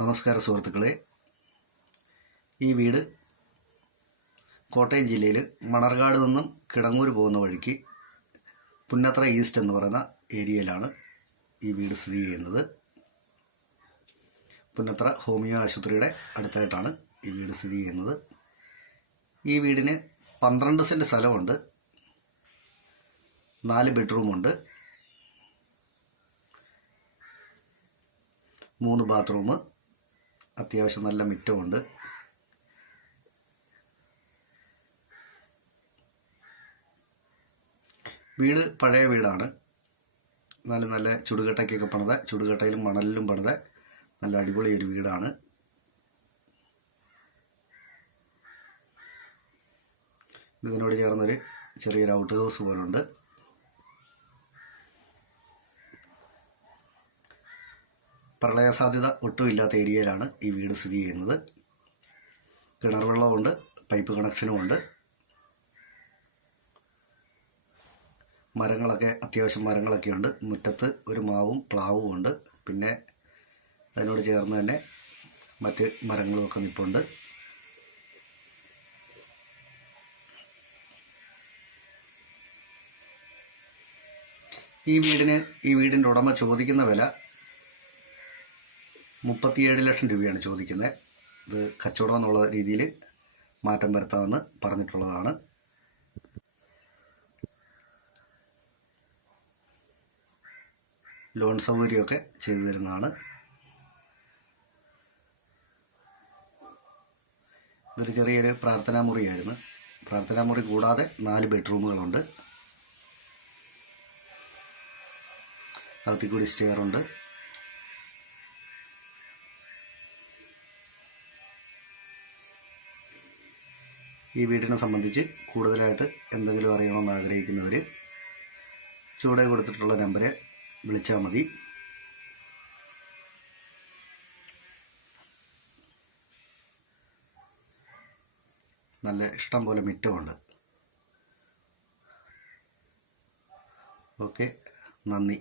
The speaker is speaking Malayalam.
നമസ്കാരം സുഹൃത്തുക്കളെ, ഈ വീട് കോട്ടയം ജില്ലയിൽ മണർകാട് നിന്നും കിടങ്ങൂർ പോകുന്ന വഴിക്ക് പുന്നത്ര ഈസ്റ്റ് എന്ന് പറയുന്ന ഏരിയയിലാണ് ഈ വീട് സ്ഥിതി ചെയ്യുന്നത്. പുന്നത്ര ഹോമിയോ ആശുപത്രിയുടെ അടുത്തായിട്ടാണ് ഈ വീട് സ്ഥിതി ചെയ്യുന്നത്. ഈ വീടിന് 12 സെൻറ്റ് സ്ഥലമുണ്ട്, 4 ബെഡ്റൂമുണ്ട്, 3 ബാത്റൂം, അത്യാവശ്യം നല്ല മുറ്റമുണ്ട്. വീട് പഴയ വീടാണ്, എന്നാലും നല്ല ചുടുകട്ടയ്ക്കൊക്കെ പണിത, ചുടുകട്ടയിലും മണലിലും പണിത നല്ല അടിപൊളി ഒരു വീടാണ്. ഇതിനോട് ചേർന്നൊരു ചെറിയൊരു ഔട്ട് ഹൗസ് പോലുണ്ട്. പ്രളയ സാധ്യത ഒട്ടുമില്ലാത്ത ഏരിയയിലാണ് ഈ വീട് സ്ഥിതി ചെയ്യുന്നത്. കിണർ വെള്ളമുണ്ട്, പൈപ്പ് കണക്ഷനുമുണ്ട്. മരങ്ങളൊക്കെ അത്യാവശ്യം മരങ്ങളൊക്കെ ഉണ്ട്. മുറ്റത്ത് ഒരു മാവും പ്ലാവും ഉണ്ട്. പിന്നെ അതിനോട് ചേർന്ന് തന്നെ മറ്റ് മരങ്ങളുമൊക്കെ നിൽപ്പുണ്ട്. ഈ വീടിൻ്റെ ഉടമ ചോദിക്കുന്ന വില 37 ലക്ഷം രൂപയാണ് ചോദിക്കുന്നത്. ഇത് കച്ചവടം എന്നുള്ള രീതിയിൽ മാറ്റം വരുത്താമെന്ന് പറഞ്ഞിട്ടുള്ളതാണ്. ലോൺ സൗകര്യമൊക്കെ ചെയ്തു തരുന്നതാണ്. ഇതൊരു ചെറിയൊരു പ്രാർത്ഥനാ മുറിയായിരുന്നു. പ്രാർത്ഥനാ മുറി കൂടാതെ 4 ബെഡ്റൂമുകളുണ്ട്. അകത്തിൽ കൂടി സ്റ്റെയറുണ്ട്. ഈ വീടിനെ സംബന്ധിച്ച് കൂടുതലായിട്ട് എന്തെങ്കിലും അറിയണമെന്ന് ആഗ്രഹിക്കുന്നവർ ചുവടെ കൊടുത്തിട്ടുള്ള നമ്പരെ വിളിച്ചാൽ മതി. നല്ല ഇഷ്ടം പോലെ മുറ്റമുണ്ട്. ഓക്കെ, നന്ദി.